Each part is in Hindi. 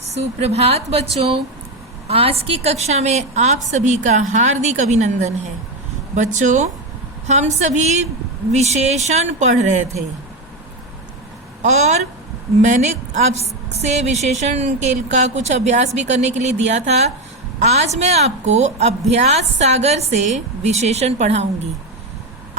सुप्रभात बच्चों। आज की कक्षा में आप सभी का हार्दिक अभिनंदन है। बच्चों, हम सभी विशेषण पढ़ रहे थे और मैंने आपसे विशेषण का कुछ अभ्यास भी करने के लिए दिया था। आज मैं आपको अभ्यास सागर से विशेषण पढ़ाऊंगी।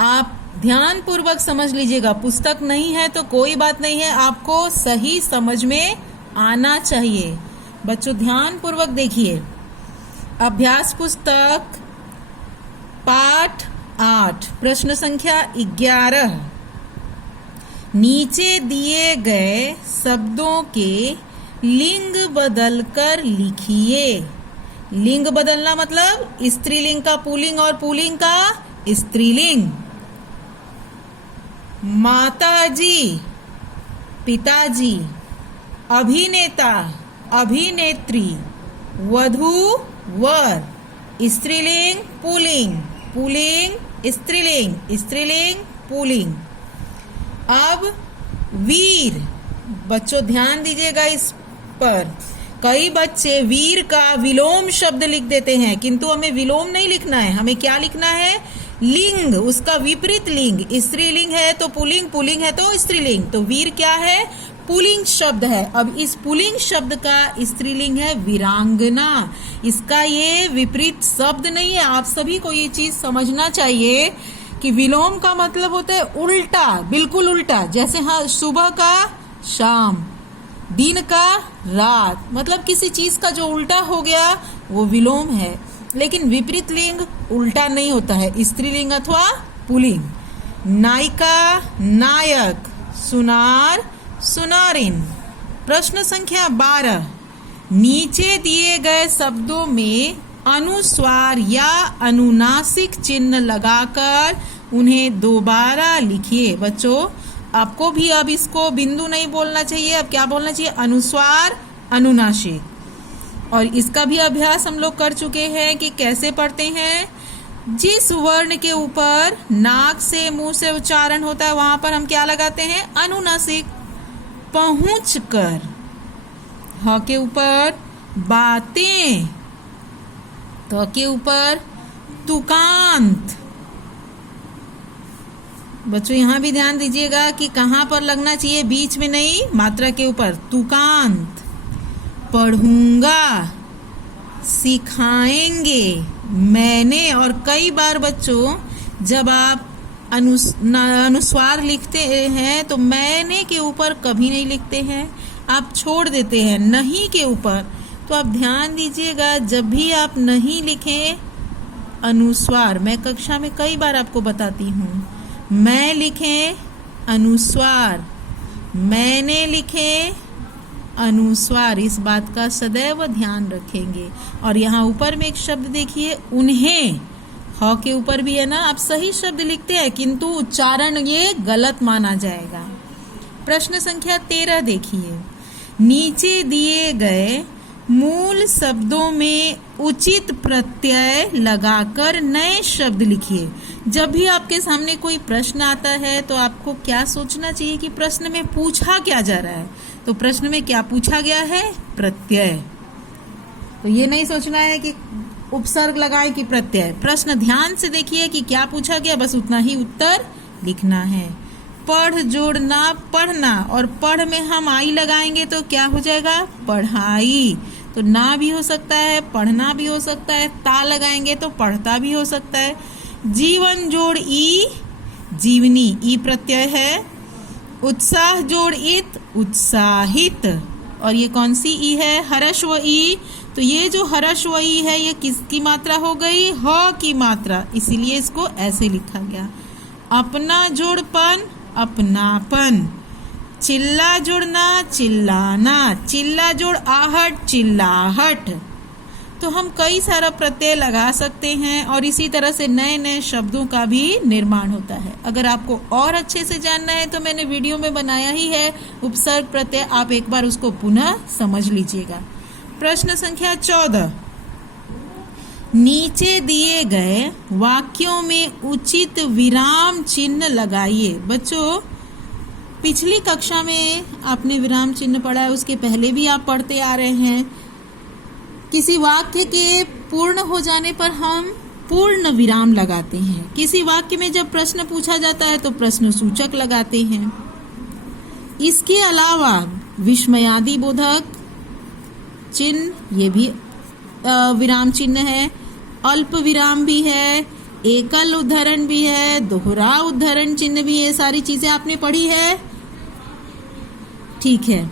आप ध्यान पूर्वक समझ लीजिएगा। पुस्तक नहीं है तो कोई बात नहीं है, आपको सही समझ में आना चाहिए। बच्चों ध्यान पूर्वक देखिए। अभ्यास पुस्तक पाठ 8 प्रश्न संख्या 11। नीचे दिए गए शब्दों के लिंग बदलकर लिखिए। लिंग बदलना मतलब स्त्रीलिंग का पुल्लिंग और पुल्लिंग का स्त्रीलिंग। माताजी, पिताजी, अभिनेता, अभिनेत्री, वधू, वर, स्त्रीलिंग, पुल्लिंग, पुल्लिंग, स्त्रीलिंग, स्त्रीलिंग, पुल्लिंग। अब वीर, बच्चों ध्यान दीजिएगा इस पर। कई बच्चे वीर का विलोम शब्द लिख देते हैं, किंतु हमें विलोम नहीं लिखना है। हमें क्या लिखना है? लिंग, उसका विपरीत लिंग। स्त्रीलिंग है तो पुल्लिंग, पुल्लिंग है तो स्त्रीलिंग। तो वीर क्या है? पुल्लिंग शब्द है। अब इस पुल्लिंग शब्द का स्त्रीलिंग है वीरांगना। इसका ये विपरीत शब्द नहीं है। आप सभी को ये चीज समझना चाहिए कि विलोम का मतलब होता है उल्टा, बिल्कुल उल्टा। जैसे हाँ, सुबह का शाम, दिन का रात, मतलब किसी चीज का जो उल्टा हो गया वो विलोम है। लेकिन विपरीत लिंग उल्टा नहीं होता है, स्त्रीलिंग अथवा पुल्लिंग। नायिका, नायक, सुनार, सुनारिन। प्रश्न संख्या 12। नीचे दिए गए शब्दों में अनुस्वार या अनुनासिक चिन्ह लगाकर उन्हें दोबारा लिखिए। बच्चों, आपको भी अब इसको बिंदु नहीं बोलना चाहिए। अब क्या बोलना चाहिए? अनुस्वार, अनुनासिक। और इसका भी अभ्यास हम लोग कर चुके हैं कि कैसे पढ़ते हैं। जिस वर्ण के ऊपर नाक से मुंह से उच्चारण होता है वहां पर हम क्या लगाते हैं? अनुनासिक। पहुंचकर, ह के ऊपर बातें, त के ऊपर तुकांत। बच्चों यहाँ भी ध्यान दीजिएगा कि कहाँ पर लगना चाहिए, बीच में नहीं, मात्रा के ऊपर। तुकांत। पढ़ूंगा, सिखाएंगे, मैंने। और कई बार बच्चों जब आप अनुस्वार लिखते हैं तो मैंने के ऊपर कभी नहीं लिखते हैं, आप छोड़ देते हैं नहीं के ऊपर। तो आप ध्यान दीजिएगा, जब भी आप नहीं लिखें अनुस्वार, मैं कक्षा में कई बार आपको बताती हूँ, मैं लिखें अनुस्वार, मैंने लिखें अनुस्वार। इस बात का सदैव ध्यान रखेंगे। और यहाँ ऊपर में एक शब्द देखिए, उन्हें, ह के ऊपर भी है ना, आप सही शब्द लिखते हैं किंतु उच्चारण ये गलत माना जाएगा। प्रश्न संख्या 13 देखिए। नीचे दिए गए मूल शब्दों में उचित प्रत्यय लगाकर नए शब्द लिखिए। जब भी आपके सामने कोई प्रश्न आता है तो आपको क्या सोचना चाहिए कि प्रश्न में पूछा क्या जा रहा है। तो प्रश्न में क्या पूछा गया है? प्रत्यय। तो ये नहीं सोचना है कि उपसर्ग लगाए कि प्रत्यय। प्रश्न ध्यान से देखिए कि क्या पूछा गया, बस उतना ही उत्तर लिखना है। पढ़ जोड़ना पढ़ना, और पढ़ में हम आई लगाएंगे तो क्या हो जाएगा? पढ़ाई। तो ना भी हो सकता है, पढ़ना भी हो सकता है। ता लगाएंगे तो पढ़ता भी हो सकता है। जीवन जोड़ ई, जीवनी, ई प्रत्यय है। उत्साह जोड़ इत, उत्साहित। और ये कौन सी ई है? हर्ष व ई। तो ये जो हर्ष व ई है ये किसकी मात्रा हो गई? ह की मात्रा, इसीलिए इसको ऐसे लिखा गया। अपना जोड़पन, अपनापन। चिल्ला जोड़ना, चिल्लाना। चिल्ला जोड़ आहट, चिल्लाहट। तो हम कई सारा प्रत्यय लगा सकते हैं और इसी तरह से नए नए शब्दों का भी निर्माण होता है। अगर आपको और अच्छे से जानना है तो मैंने वीडियो में बनाया ही है उपसर्ग प्रत्यय, आप एक बार उसको पुनः समझ लीजिएगा। प्रश्न संख्या 14। नीचे दिए गए वाक्यों में उचित विराम चिन्ह लगाइए। बच्चों पिछली कक्षा में आपने विराम चिन्ह पढ़ा है, उसके पहले भी आप पढ़ते आ रहे हैं। किसी वाक्य के पूर्ण हो जाने पर हम पूर्ण विराम लगाते हैं। किसी वाक्य में जब प्रश्न पूछा जाता है तो प्रश्न सूचक लगाते हैं। इसके अलावा विस्मयादि बोधक चिन्ह, ये भी विराम चिन्ह है। अल्प विराम भी है, एकल उद्धरण भी है, दोहरा उद्धरण चिन्ह भी है। सारी चीजें आपने पढ़ी है, ठीक है।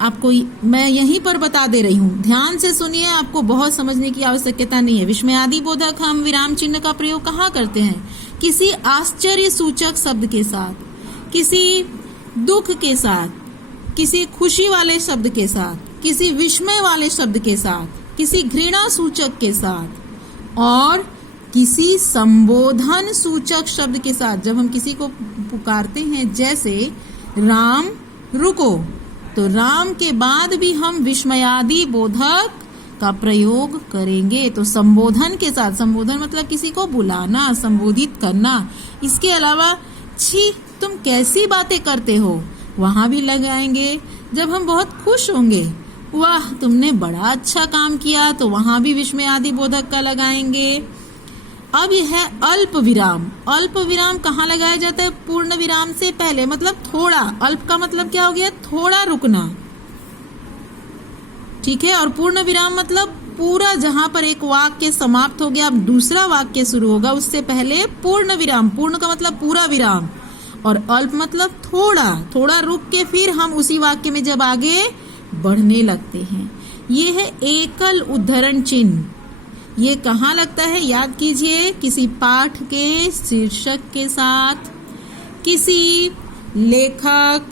आपको मैं यहीं पर बता दे रही हूँ, ध्यान से सुनिए, आपको बहुत समझने की आवश्यकता नहीं है। विस्मयादि बोधक हम विराम चिन्ह का प्रयोग कहाँ करते हैं? किसी आश्चर्य सूचक शब्द के साथ, किसी दुख के साथ, किसी खुशी वाले शब्द के साथ, किसी विस्मय वाले शब्द के साथ, किसी घृणा सूचक के साथ और किसी संबोधन सूचक शब्द के साथ। जब हम किसी को पुकारते हैं, जैसे राम रुको, तो राम के बाद भी हम विस्मयादि बोधक का प्रयोग करेंगे। तो संबोधन के साथ, संबोधन मतलब किसी को बुलाना, संबोधित करना। इसके अलावा छी तुम कैसी बातें करते हो, वहां भी लगाएंगे। जब हम बहुत खुश होंगे, वाह तुमने बड़ा अच्छा काम किया, तो वहां भी विस्मयादि बोधक का लगाएंगे। अब यह है अल्प विराम। अल्प विराम कहाँ लगाया जाता है? पूर्ण विराम से पहले, मतलब थोड़ा। अल्प का मतलब क्या हो गया? थोड़ा रुकना, ठीक है। और पूर्ण विराम मतलब पूरा, जहां पर एक वाक्य समाप्त हो गया, अब दूसरा वाक्य शुरू होगा, उससे पहले पूर्ण विराम। पूर्ण का मतलब पूरा विराम, और अल्प मतलब थोड़ा थोड़ा रुक के फिर हम उसी वाक्य में जब आगे बढ़ने लगते हैं। ये है एकल उद्धरण चिन्ह। ये कहाँ लगता है? याद कीजिए, किसी पाठ के शीर्षक के साथ, किसी लेखक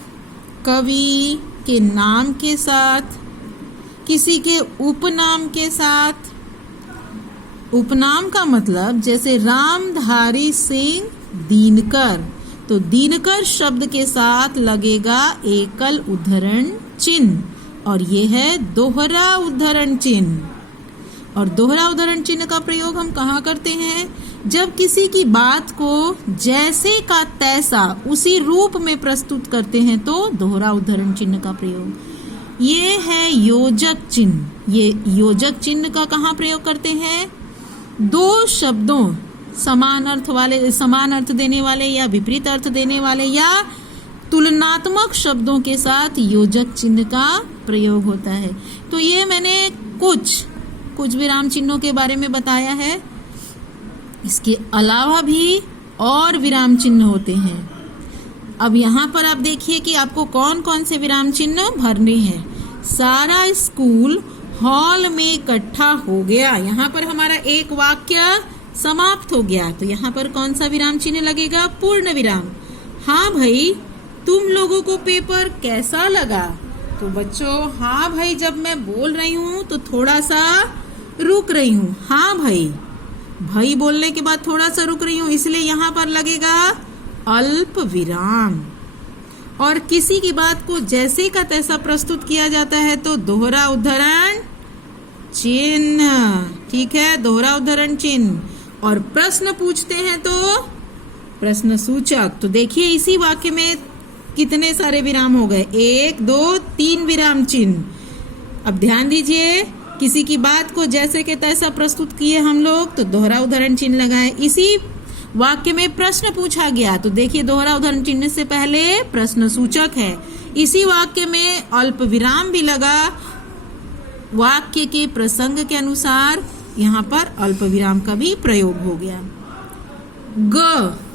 कवि के नाम के साथ, किसी के उपनाम के साथ। उपनाम का मतलब जैसे रामधारी सिंह दिनकर, तो दिनकर शब्द के साथ लगेगा एकल उद्धरण चिन्ह, और ये है दोहरा उद्धरण चिन्ह। और दोहरा उद्धरण चिन्ह का प्रयोग हम कहाँ करते हैं? जब किसी की बात को जैसे का तैसा उसी रूप में प्रस्तुत करते हैं, तो दोहरा उद्धरण चिन्ह का प्रयोग। ये है योजक चिन्ह। ये योजक चिन्ह का कहाँ प्रयोग करते हैं? दो शब्दों, समान अर्थ वाले, समान अर्थ देने वाले या विपरीत अर्थ देने वाले या तुलनात्मक शब्दों के साथ योजक चिन्ह का प्रयोग होता है। तो ये मैंने कुछ विराम चिन्हों के बारे में बताया है। इसके अलावा भी और विराम चिन्ह होते हैं। अब यहाँ पर आप देखिए कि आपको कौन कौन से विराम चिन्ह भरने हैं। सारा स्कूल हॉल में इकट्ठा हो गया, यहाँ पर हमारा एक वाक्य समाप्त हो गया, तो यहाँ पर कौन सा विराम चिन्ह लगेगा? पूर्ण विराम। हाँ भाई, तुम लोगों को पेपर कैसा लगा? तो बच्चों, हाँ भाई जब मैं बोल रही हूँ तो थोड़ा सा रुक रही हूँ। हाँ भाई, भाई बोलने के बाद थोड़ा सा रुक रही हूँ, इसलिए यहाँ पर लगेगा अल्प विराम। और किसी की बात को जैसे का तैसा प्रस्तुत किया जाता है तो दोहरा उद्धरण चिन्ह, ठीक है, दोहरा उद्धरण चिन्ह। और प्रश्न पूछते हैं तो प्रश्न सूचक। तो देखिए इसी वाक्य में कितने सारे विराम हो गए, 1 2 3 विराम चिन्ह। अब ध्यान दीजिए, किसी की बात को जैसे के तैसा प्रस्तुत किए हम लोग, तो दोहरा उद्धरण चिन्ह लगाए। इसी वाक्य में प्रश्न पूछा गया, तो देखिए दोहरा उद्धरण चिन्ह से पहले प्रश्न सूचक है। इसी वाक्य में अल्प विराम भी लगा, वाक्य के प्रसंग के अनुसार यहाँ पर अल्प विराम का भी प्रयोग हो गया।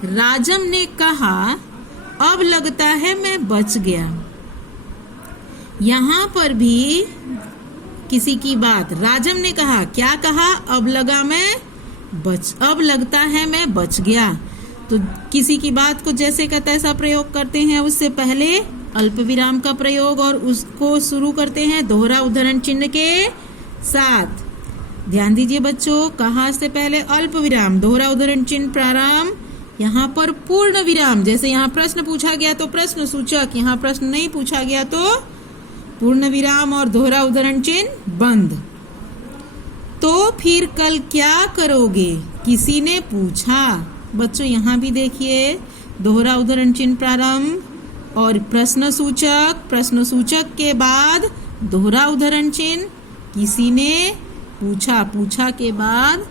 राजम ने कहा, अब लगता है मैं बच गया। यहाँ पर भी किसी की बात, राजम ने कहा, क्या कहा? अब लगता है मैं बच गया। तो किसी की बात को जैसे का तैसा प्रयोग करते हैं, उससे पहले अल्प विराम का प्रयोग, और उसको शुरू करते हैं दोहरा उद्धरण चिन्ह के साथ। ध्यान दीजिए बच्चों, कहाँ से पहले अल्प विराम, दोहरा उद्धरण चिन्ह प्रारंभ, यहाँ पर पूर्ण विराम। जैसे यहाँ प्रश्न पूछा गया तो प्रश्न सूचक, यहाँ प्रश्न नहीं पूछा गया तो पूर्ण विराम और दोहरा उद्धरण चिन्ह बंद। तो फिर कल क्या करोगे? किसी ने पूछा। बच्चों यहाँ भी देखिए, दोहरा उद्धरण चिन्ह प्रारंभ, और प्रश्न सूचक के बाद दोहरा उद्धरण चिन्ह, किसी ने पूछा के बाद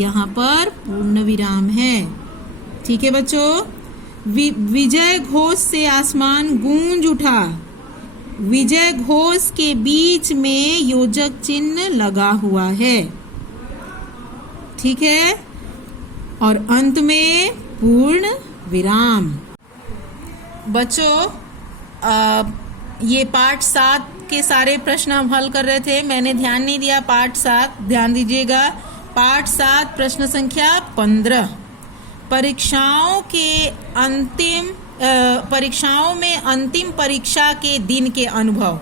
यहाँ पर पूर्ण विराम है। ठीक है बच्चों। विजय घोष से आसमान गूंज उठा, विजय घोष के बीच में योजक चिन्ह लगा हुआ है। ठीक है। और अंत में पूर्ण विराम। बच्चों ये पाठ 7 के सारे प्रश्न हम हल कर रहे थे, मैंने ध्यान नहीं दिया। पाठ 7 ध्यान दीजिएगा। पाठ 7 प्रश्न संख्या 15। परीक्षाओं में अंतिम परीक्षा के दिन के अनुभव।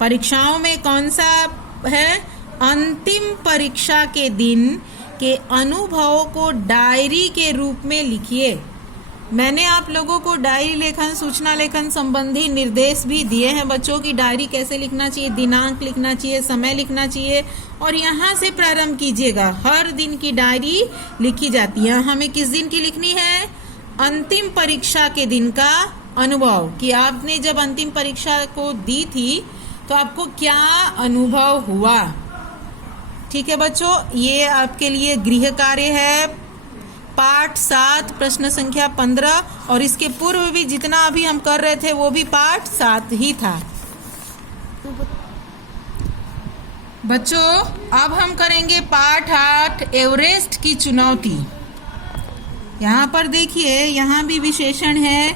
परीक्षाओं में कौन सा है? अंतिम परीक्षा के दिन के अनुभवों को डायरी के रूप में लिखिए। मैंने आप लोगों को डायरी लेखन, सूचना लेखन संबंधी निर्देश भी दिए हैं बच्चों की डायरी कैसे लिखना चाहिए, दिनांक लिखना चाहिए, समय लिखना चाहिए, और यहाँ से प्रारंभ कीजिएगा। हर दिन की डायरी लिखी जाती है। हमें किस दिन की लिखनी है? अंतिम परीक्षा के दिन का अनुभव, कि आपने जब अंतिम परीक्षा को दी थी तो आपको क्या अनुभव हुआ। ठीक है बच्चों, ये आपके लिए गृह कार्य है। पाठ 7 प्रश्न संख्या 15, और इसके पूर्व भी जितना अभी हम कर रहे थे वो भी पाठ 7 ही था। बच्चों अब हम करेंगे पाठ 8 एवरेस्ट की चुनौती। यहाँ पर देखिए, यहाँ भी विशेषण है,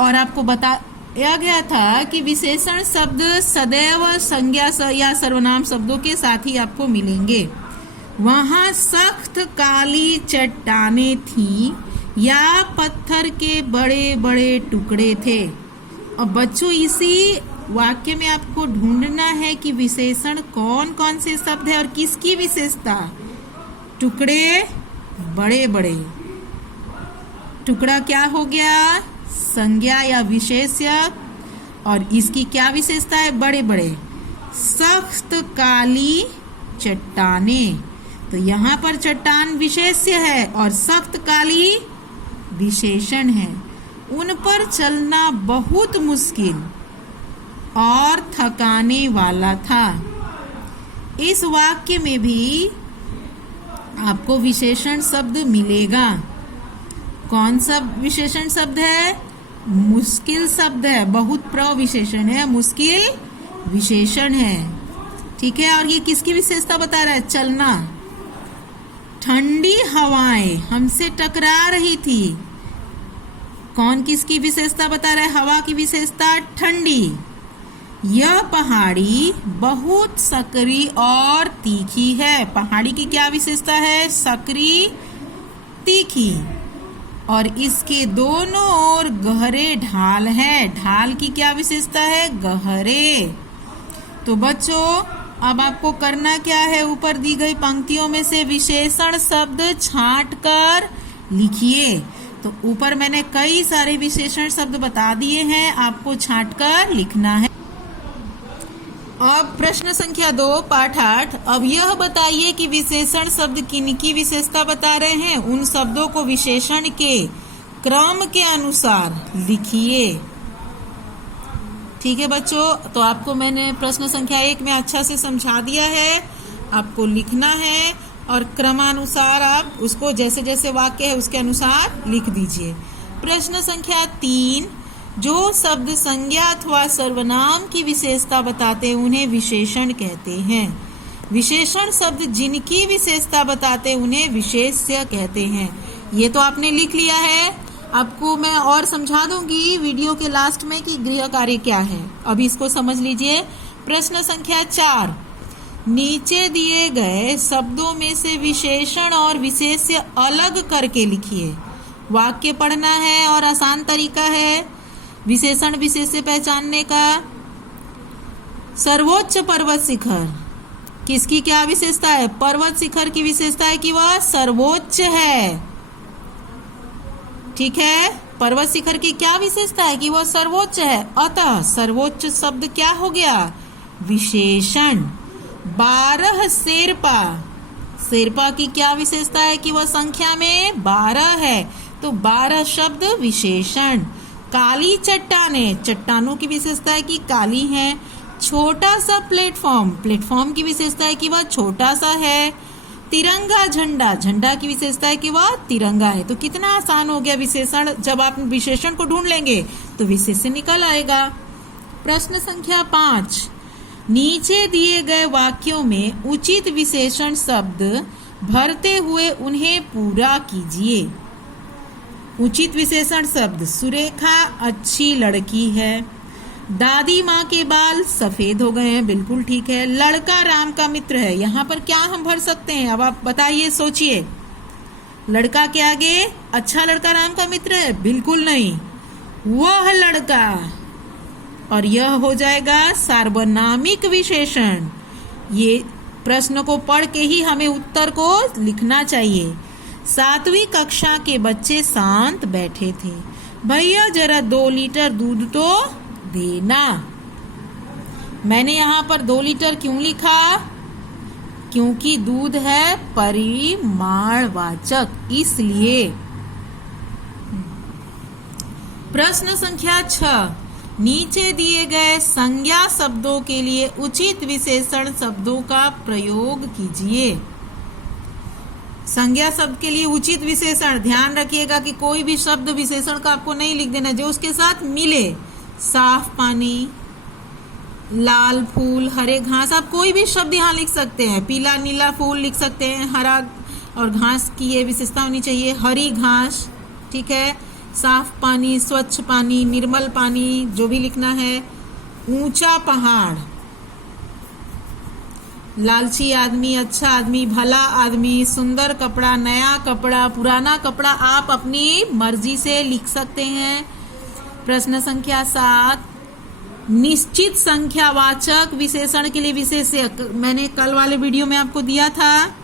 और आपको बताया गया था कि विशेषण शब्द सदैव संज्ञा या सर्वनाम शब्दों के साथ ही आपको मिलेंगे। वहां सख्त काली चट्टानें थी या पत्थर के बड़े बड़े टुकड़े थे। और बच्चों इसी वाक्य में आपको ढूंढना है कि विशेषण कौन कौन से शब्द है और किसकी विशेषता। टुकड़े, बड़े बड़े। टुकड़ा क्या हो गया? संज्ञा या विशेष्य, और इसकी क्या विशेषता है? बड़े बड़े। सख्त काली चट्टानें, तो यहाँ पर चट्टान विशेष्य है और सख्त काली विशेषण है। उन पर चलना बहुत मुश्किल और थकाने वाला था। इस वाक्य में भी आपको विशेषण शब्द मिलेगा। कौन सा विशेषण शब्द है? मुश्किल शब्द है, बहुत प्रविशेषण है, मुश्किल विशेषण है। ठीक है। और ये किसकी विशेषता बता रहा है? चलना। ठंडी हवाएं हमसे टकरा रही थी। कौन किसकी विशेषता बता रहा है? हवा की विशेषता ठंडी। यह पहाड़ी बहुत सकरी और तीखी है। पहाड़ी की क्या विशेषता है? सकरी, तीखी। और इसके दोनों ओर गहरे ढाल है। ढाल की क्या विशेषता है? गहरे। तो बच्चों अब आपको करना क्या है? ऊपर दी गई पंक्तियों में से विशेषण शब्द छांट कर लिखिए। तो ऊपर मैंने कई सारे विशेषण शब्द बता दिए हैं, आपको छांट कर लिखना है। अब प्रश्न संख्या 2 पाठ 8। अब यह बताइए कि विशेषण शब्द किनकी विशेषता बता रहे हैं। उन शब्दों को विशेषण के क्रम के अनुसार लिखिए। ठीक है बच्चों, तो आपको मैंने प्रश्न संख्या 1 में अच्छा से समझा दिया है। आपको लिखना है और क्रमानुसार आप उसको जैसे जैसे वाक्य है उसके अनुसार लिख दीजिए। प्रश्न संख्या 3। जो शब्द संज्ञा अथवा सर्वनाम की विशेषता बताते हैं उन्हें विशेषण कहते हैं। विशेषण शब्द जिनकी विशेषता बताते हैं उन्हें विशेष्य कहते हैं। ये तो आपने लिख लिया है। आपको मैं और समझा दूंगी वीडियो के लास्ट में कि गृह कार्य क्या है। अभी इसको समझ लीजिए। प्रश्न संख्या 4। नीचे दिए गए शब्दों में से विशेषण और विशेष्य अलग करके लिखिए। वाक्य पढ़ना है और आसान तरीका है विशेषण विशेष्य पहचानने का। सर्वोच्च पर्वत शिखर, किसकी क्या विशेषता है? पर्वत शिखर की विशेषता है कि वह सर्वोच्च है। ठीक है। पर्वत शिखर की क्या विशेषता है? कि वह सर्वोच्च है। अतः सर्वोच्च शब्द क्या हो गया? विशेषण। 12 शेरपा, शेरपा की क्या विशेषता है? कि वह संख्या में 12 है, तो 12 शब्द विशेषण। काली चट्टानें, चट्टानों की विशेषता है कि काली है। छोटा सा प्लेटफॉर्म, प्लेटफॉर्म की विशेषता है कि वह छोटा सा है। तिरंगा झंडा, झंडा की विशेषता है कि वह तिरंगा है। तो कितना आसान हो गया विशेषण, जब आप विशेषण को ढूंढ लेंगे तो विशेषण निकल आएगा। प्रश्न संख्या 5, नीचे दिए गए वाक्यों में उचित विशेषण शब्द भरते हुए उन्हें पूरा कीजिए। उचित विशेषण शब्द, सुरेखा अच्छी लड़की है। दादी माँ के बाल सफेद हो गए हैं, बिल्कुल ठीक है। लड़का राम का मित्र है, यहाँ पर क्या हम भर सकते हैं, अब आप बताइए, सोचिए। लड़का के आगे अच्छा लड़का राम का मित्र है, बिल्कुल नहीं, वह लड़का, और यह हो जाएगा सार्वनामिक विशेषण। ये प्रश्न को पढ़ के ही हमें उत्तर को लिखना चाहिए। 7वीं कक्षा के बच्चे शांत बैठे थे। भैया जरा 2 लीटर दूध तो देना। मैंने यहाँ पर 2 लीटर क्यों लिखा, क्योंकि दूध है परिमाणवाचक, इसलिए। प्रश्न संख्या 6, नीचे दिए गए संज्ञा शब्दों के लिए उचित विशेषण शब्दों का प्रयोग कीजिए। संज्ञा शब्द के लिए उचित विशेषण, ध्यान रखिएगा कि कोई भी शब्द विशेषण का आपको नहीं लिख देना, जो उसके साथ मिले। साफ पानी, लाल फूल, हरे घास, आप कोई भी शब्द यहाँ लिख सकते हैं। पीला नीला फूल लिख सकते हैं, हरा, और घास की ये विशेषता होनी चाहिए, हरी घास, ठीक है। साफ पानी, स्वच्छ पानी, निर्मल पानी, जो भी लिखना है। ऊंचा पहाड़, लालची आदमी, अच्छा आदमी, भला आदमी, सुंदर कपड़ा, नया कपड़ा, पुराना कपड़ा, आप अपनी मर्जी से लिख सकते हैं। प्रश्न संख्या 7, निश्चित संख्यावाचक विशेषण के लिए विशेष्य, मैंने कल वाले वीडियो में आपको दिया था।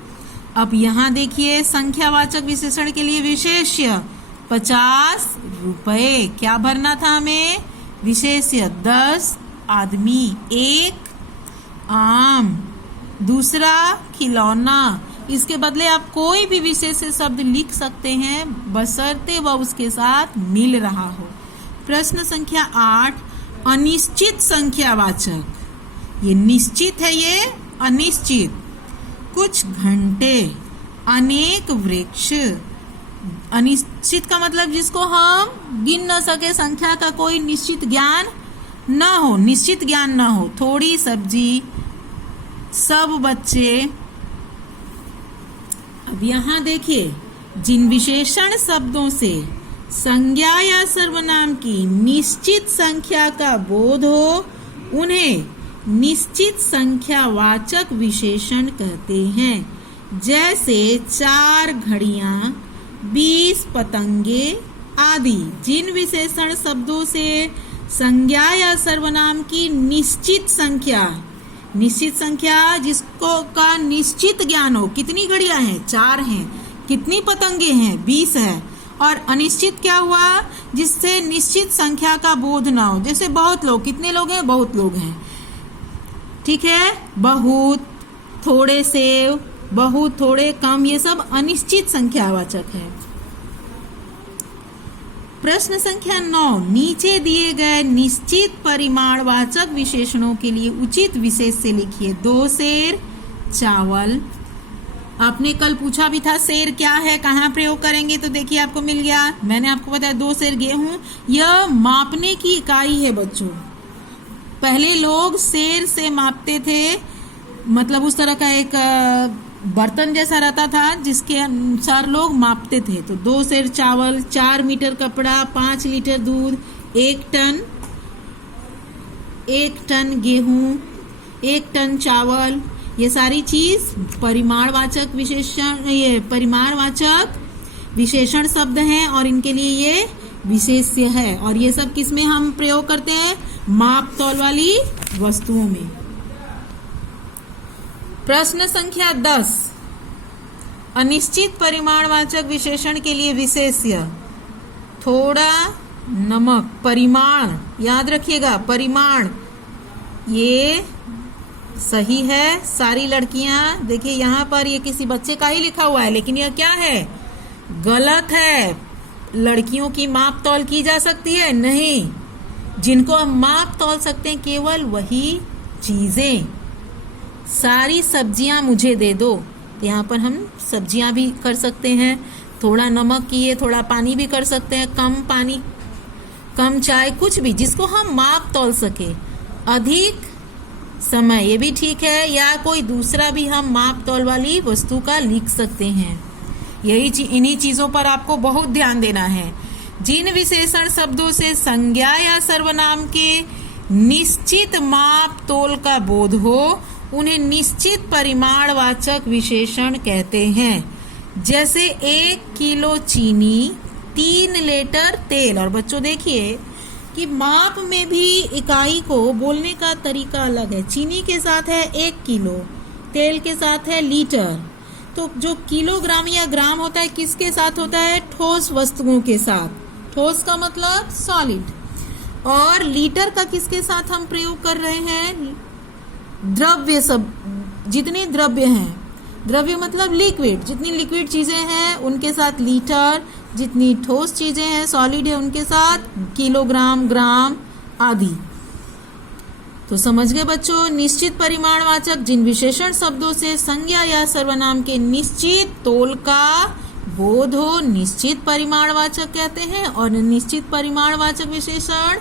अब यहाँ देखिए, संख्यावाचक विशेषण के लिए विशेष्य 50 रुपए, क्या भरना था हमें, विशेष्य 10 आदमी, 1 आम, दूसरा खिलौना। इसके बदले आप कोई भी विशेष शब्द लिख सकते हैं, बशर्ते वह उसके साथ मिल रहा हो। प्रश्न संख्या 8, अनिश्चित संख्यावाचक, ये निश्चित है, ये अनिश्चित। कुछ घंटे, अनेक वृक्ष। अनिश्चित का मतलब जिसको हम गिन न सके, संख्या का कोई निश्चित ज्ञान न हो, निश्चित ज्ञान न हो। थोड़ी सब्जी, सब बच्चे। अब यहाँ देखिए, जिन विशेषण शब्दों से संज्ञा या सर्वनाम की निश्चित संख्या का बोध हो, उन्हें निश्चित संख्यावाचक विशेषण कहते हैं। जैसे 4 घड़ियां, 20 पतंगे आदि। जिन विशेषण शब्दों से संज्ञा या सर्वनाम की निश्चित संख्या जिसको का निश्चित ज्ञान हो, कितनी घड़ियां हैं, 4 हैं, कितनी पतंगे हैं, 20 है। और अनिश्चित क्या हुआ, जिससे निश्चित संख्या का बोध ना हो, जैसे बहुत लोग, कितने लोग हैं, बहुत लोग हैं, ठीक है। बहुत, थोड़े सेव, बहुत, थोड़े कम, ये सब अनिश्चित संख्यावाचक है। प्रश्न संख्या 9, नीचे दिए गए निश्चित परिमाणवाचक विशेषणों के लिए उचित विशेष्य लिखिए। 2 सेर चावल। आपने कल पूछा भी था सेर क्या है, कहाँ प्रयोग करेंगे, तो देखिए आपको मिल गया। मैंने आपको बताया 2 सेर गेहूं, यह मापने की इकाई है बच्चों। पहले लोग सेर से मापते थे, मतलब उस तरह का एक बर्तन जैसा रहता था जिसके अनुसार लोग मापते थे। तो 2 सेर चावल, 4 मीटर कपड़ा, 5 लीटर दूध, 1 टन गेहूं, 1 टन चावल, ये सारी चीज परिमाणवाचक विशेषण शब्द हैं और इनके लिए ये विशेष्य है। और ये सब किसमें हम प्रयोग करते हैं, माप तौल वाली वस्तुओं में। प्रश्न संख्या 10, अनिश्चित परिमाणवाचक विशेषण के लिए विशेष्य। थोड़ा नमक, परिमाण, याद रखिएगा, परिमाण, ये सही है। सारी लड़कियां, देखिए यहाँ पर ये किसी बच्चे का ही लिखा हुआ है, लेकिन यह क्या है, गलत है। लड़कियों की माप तौल की जा सकती है? नहीं। जिनको हम माप तौल सकते हैं केवल वही चीजें। सारी सब्जियां मुझे दे दो, तो यहाँ पर हम सब्जियां भी कर सकते हैं। थोड़ा नमक किए, थोड़ा पानी भी कर सकते हैं, कम पानी कम चाय, कुछ भी जिसको हम माप तौल सके। अधिक समय, ये भी ठीक है, या कोई दूसरा भी हम माप तौल वाली वस्तु का लिख सकते हैं। इन्हीं चीजों पर आपको बहुत ध्यान देना है। जिन विशेषण शब्दों से संज्ञा या सर्वनाम के निश्चित माप तोल का बोध हो उन्हें निश्चित परिमाणवाचक विशेषण कहते हैं। जैसे 1 किलो चीनी, 3 लीटर तेल। और बच्चों देखिए कि माप में भी इकाई को बोलने का तरीका अलग है। चीनी के साथ है 1 किलो, तेल के साथ है लीटर। तो जो किलोग्राम या ग्राम होता है किसके साथ होता है? ठोस वस्तुओं के साथ। ठोस का मतलब सॉलिड। और लीटर का किसके साथ हम प्रयोग कर रहे हैं? द्रव्य, सब जितने द्रव्य हैं। द्रव्य मतलब लिक्विड, जितनी लिक्विड चीजें हैं उनके साथ लीटर, जितनी ठोस चीजें हैं सॉलिड है उनके साथ किलोग्राम, ग्राम आदि। तो समझ गए बच्चों? निश्चित परिमाणवाचक जिन विशेषण शब्दों से संज्ञा या सर्वनाम के निश्चित तोल का बोध हो निश्चित परिमाणवाचक कहते हैं। और निश्चित परिमाणवाचक विशेषण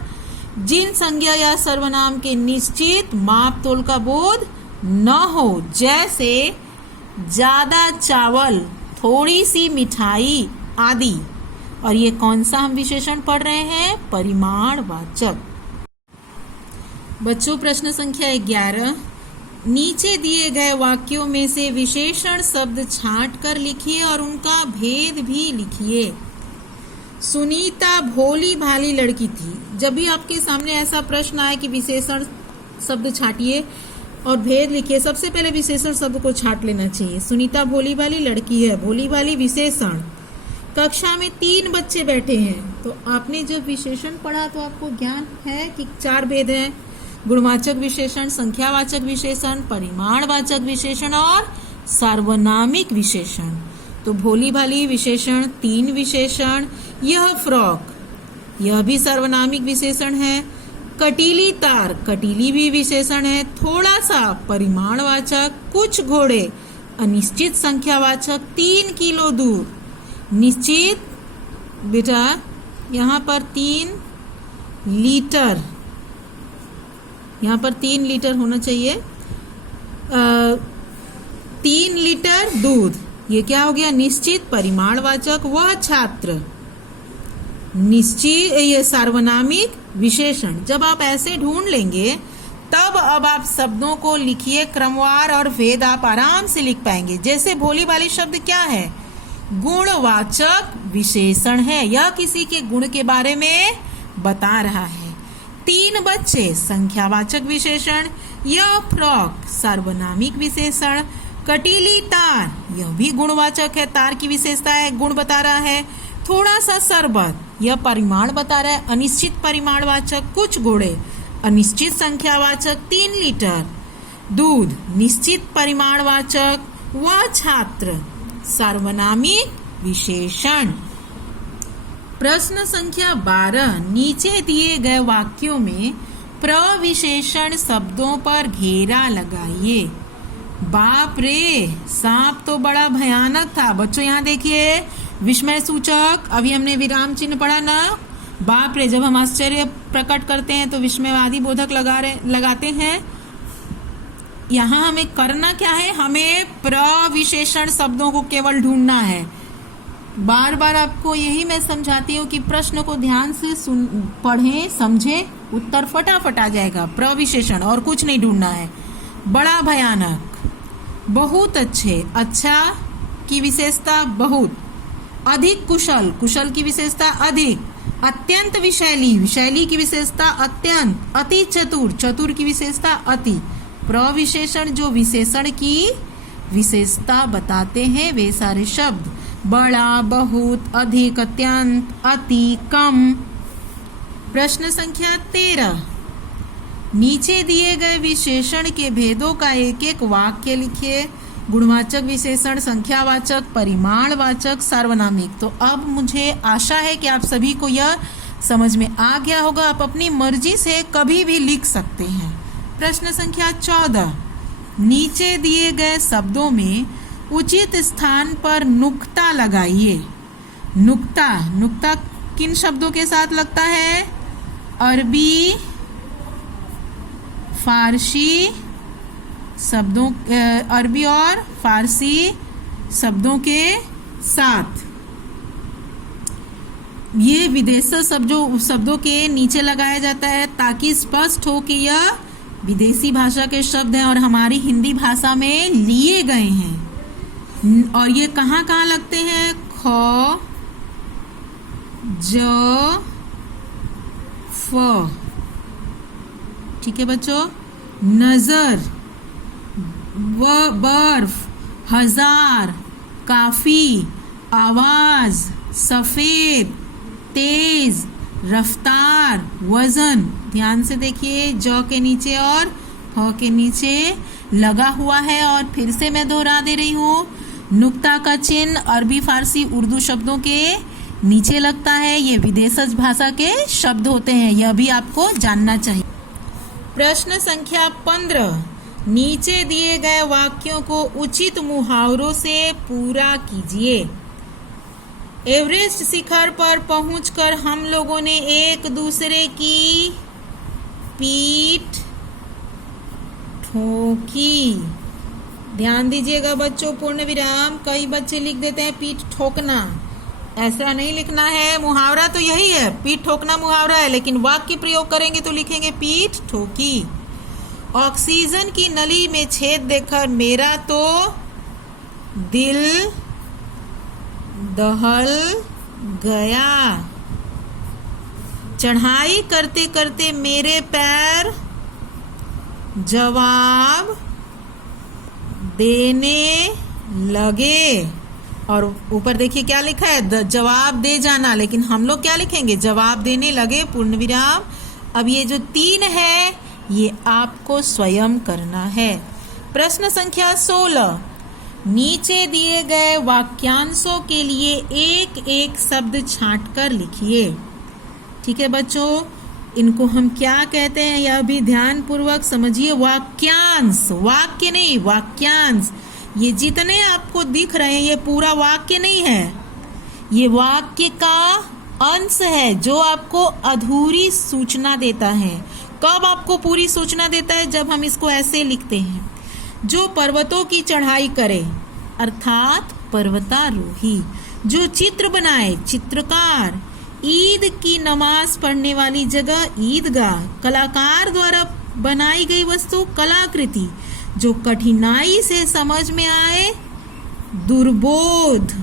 जिन संज्ञा या सर्वनाम के निश्चित माप तोल का बोध न हो, जैसे ज्यादा चावल, थोड़ी सी मिठाई आदि। और ये कौन सा हम विशेषण पढ़ रहे हैं? परिमाणवाचक। बच्चों प्रश्न संख्या 11, नीचे दिए गए वाक्यों में से विशेषण शब्द छांट कर लिखिए और उनका भेद भी लिखिए। सुनीता भोली भाली लड़की थी। जब भी आपके सामने ऐसा प्रश्न आए कि विशेषण शब्द छांटिए और भेद लिखिए, सबसे पहले विशेषण शब्द को छांट लेना चाहिए। सुनीता भोली भाली लड़की है, भोली भाली विशेषण। कक्षा में 3 बच्चे बैठे हैं, तो आपने जब विशेषण पढ़ा तो आपको ज्ञान है कि 4 भेद हैं: गुणवाचक विशेषण, संख्यावाचक विशेषण, परिमाणवाचक विशेषण और सार्वनामिक विशेषण। तो भोली भाली विशेषण, 3 विशेषण। यह फ्रॉक, यह भी सार्वनामिक विशेषण है। कटीली तार, कटीली भी विशेषण है। थोड़ा सा परिमाणवाचक। कुछ घोड़े अनिश्चित संख्यावाचक। 3 किलो दूध निश्चित, बेटा यहाँ पर 3 लीटर, यहाँ पर 3 लीटर होना चाहिए। 3 लीटर दूध, ये क्या हो गया? निश्चित परिमाणवाचक। वह छात्र, निश्चित, ये सार्वनामिक विशेषण। जब आप ऐसे ढूंढ लेंगे तब अब आप शब्दों को लिखिए क्रमवार और भेद आप आराम से लिख पाएंगे। जैसे भोली भाली शब्द क्या है? गुणवाचक विशेषण है, यह किसी के गुण के बारे में बता रहा है। 3 बच्चे संख्यावाचक विशेषण। यह फ्रॉक सार्वनामिक विशेषण। कटीली तार, यह भी गुणवाचक है, तार की विशेषता है, गुण बता रहा है। थोड़ा सा शरबत, यह परिमाण बता रहा है, अनिश्चित परिमाणवाचक। कुछ घोड़े अनिश्चित संख्यावाचक। 3 लीटर दूध निश्चित परिमाणवाचक। वह छात्र सार्वनामिक विशेषण। प्रश्न संख्या 12, नीचे दिए गए वाक्यों में प्रविशेषण शब्दों पर घेरा लगाइए। बाप रे, सांप तो बड़ा भयानक था। बच्चों यहाँ देखिए, विस्मय सूचक, अभी हमने विराम चिन्ह पढ़ा ना। बाप रे, जब हम आश्चर्य प्रकट करते हैं तो विस्मयवादी बोधक लगाते हैं। यहाँ हमें करना क्या है? हमें प्रविशेषण शब्दों को केवल ढूंढना है। बार बार आपको यही मैं समझाती हूँ कि प्रश्न को ध्यान से पढ़ें, समझें, उत्तर फटाफट आ जाएगा। प्रविशेषण और कुछ नहीं ढूंढना है। बड़ा भयानक, बहुत अच्छे, अच्छा की विशेषता बहुत, अधिक कुशल, कुशल की विशेषता अधिक, अत्यंत विशैली, विशैली की विशेषता अत्यंत, अति चतुर, चतुर की विशेषता अति। प्रविशेषण जो विशेषण की विशेषता बताते हैं वे सारे शब्द बड़ा, बहुत, अधिक, अत्यंत, अति, कम। प्रश्न संख्या 13, नीचे दिए गए विशेषण के भेदों का एक एक वाक्य लिखिए गुणवाचक, विशेषण, संख्यावाचक, परिमाणवाचक, सार्वनामिक। तो अब मुझे आशा है कि आप सभी को यह समझ में आ गया होगा। आप अपनी मर्जी से कभी भी लिख सकते हैं। प्रश्न संख्या 14, नीचे दिए गए शब्दों में उचित स्थान पर नुक्ता लगाइए। नुक्ता, नुक्ता किन शब्दों के साथ लगता है? अरबी, फारसी शब्दों, अरबी और फारसी शब्दों के साथ। ये विदेशी शब्दों के नीचे लगाया जाता है ताकि स्पष्ट हो कि यह विदेशी भाषा के शब्द हैं और हमारी हिंदी भाषा में लिए गए हैं। और ये कहाँ कहाँ लगते हैं? ख, ज, फ। ठीक है बच्चों। नजर, बर्फ, हजार, काफी, आवाज, सफेद, तेज, रफ्तार, वजन। ध्यान से देखिए, ज के नीचे और फ के नीचे लगा हुआ है। और फिर से मैं दोहरा दे रही हूँ, नुक्ता का चिन्ह अरबी, फारसी, उर्दू शब्दों के नीचे लगता है। ये विदेशी भाषा के शब्द होते हैं, यह भी आपको जानना चाहिए। प्रश्न संख्या 15, नीचे दिए गए वाक्यों को उचित मुहावरों से पूरा कीजिए। एवरेस्ट शिखर पर पहुंचकर हम लोगों ने एक दूसरे की पीठ ठोकी। ध्यान दीजिएगा बच्चों, पूर्ण विराम। कई बच्चे लिख देते हैं पीठ ठोकना, ऐसा नहीं लिखना है। मुहावरा तो यही है, पीठ ठोकना मुहावरा है, लेकिन वाक्य प्रयोग करेंगे तो लिखेंगे पीठ ठोकी। ऑक्सीजन की नली में छेद देखकर मेरा तो दिल दहल गया। चढ़ाई करते करते मेरे पैर जवाब देने लगे। और ऊपर देखिए क्या लिखा है, जवाब दे जाना, लेकिन हम लोग क्या लिखेंगे? जवाब देने लगे, पूर्ण विराम। अब ये जो 3 है ये आपको स्वयं करना है। प्रश्न संख्या 16, नीचे दिए गए वाक्यांशों के लिए एक एक शब्द छांटकर लिखिए। ठीक है बच्चों, इनको हम क्या कहते हैं यह भी ध्यान पूर्वक समझिए। वाक्यांश, वाक्य नहीं, वाक्यांश। ये जितने आपको दिख रहे हैं ये पूरा वाक्य नहीं है, ये वाक्य का अंश है जो आपको अधूरी सूचना देता है। कब आपको पूरी सूचना देता है? जब हम इसको ऐसे लिखते हैं, जो पर्वतों की चढ़ाई करे अर्थात पर्वतारोही, जो चित्र बनाए चित्रकार, ईद की नमाज पढ़ने वाली जगह ईदगाह, कलाकार द्वारा बनाई गई वस्तु कलाकृति, जो कठिनाई से समझ में आए दुर्बोध,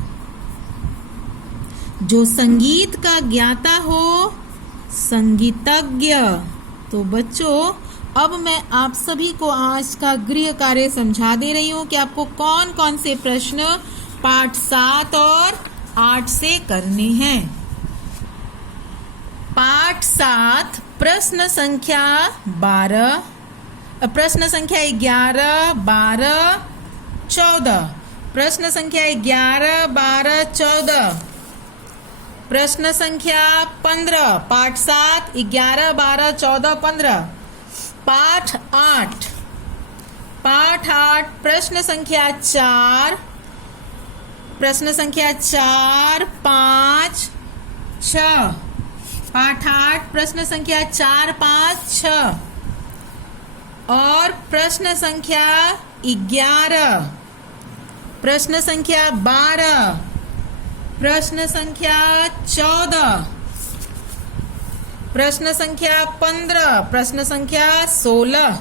जो संगीत का ज्ञाता हो संगीतज्ञ। तो बच्चों, अब मैं आप सभी को आज का गृह कार्य समझा दे रही हूँ कि आपको कौन कौन से प्रश्न पाठ 7 और 8 से करने हैं। पाठ 7 प्रश्न संख्या 12, प्रश्न संख्या 11, 12, 14, प्रश्न संख्या 11, 12, 14, प्रश्न संख्या 15, पाठ 7, 11, 12, 14, 15, पाठ 8, पाठ 8 प्रश्न संख्या 4, प्रश्न संख्या 4, 5, 6, पाठ 8 प्रश्न संख्या 4, 5, 6 और प्रश्न संख्या 11, प्रश्न संख्या 12, प्रश्न संख्या 14, प्रश्न संख्या 15, प्रश्न संख्या 16।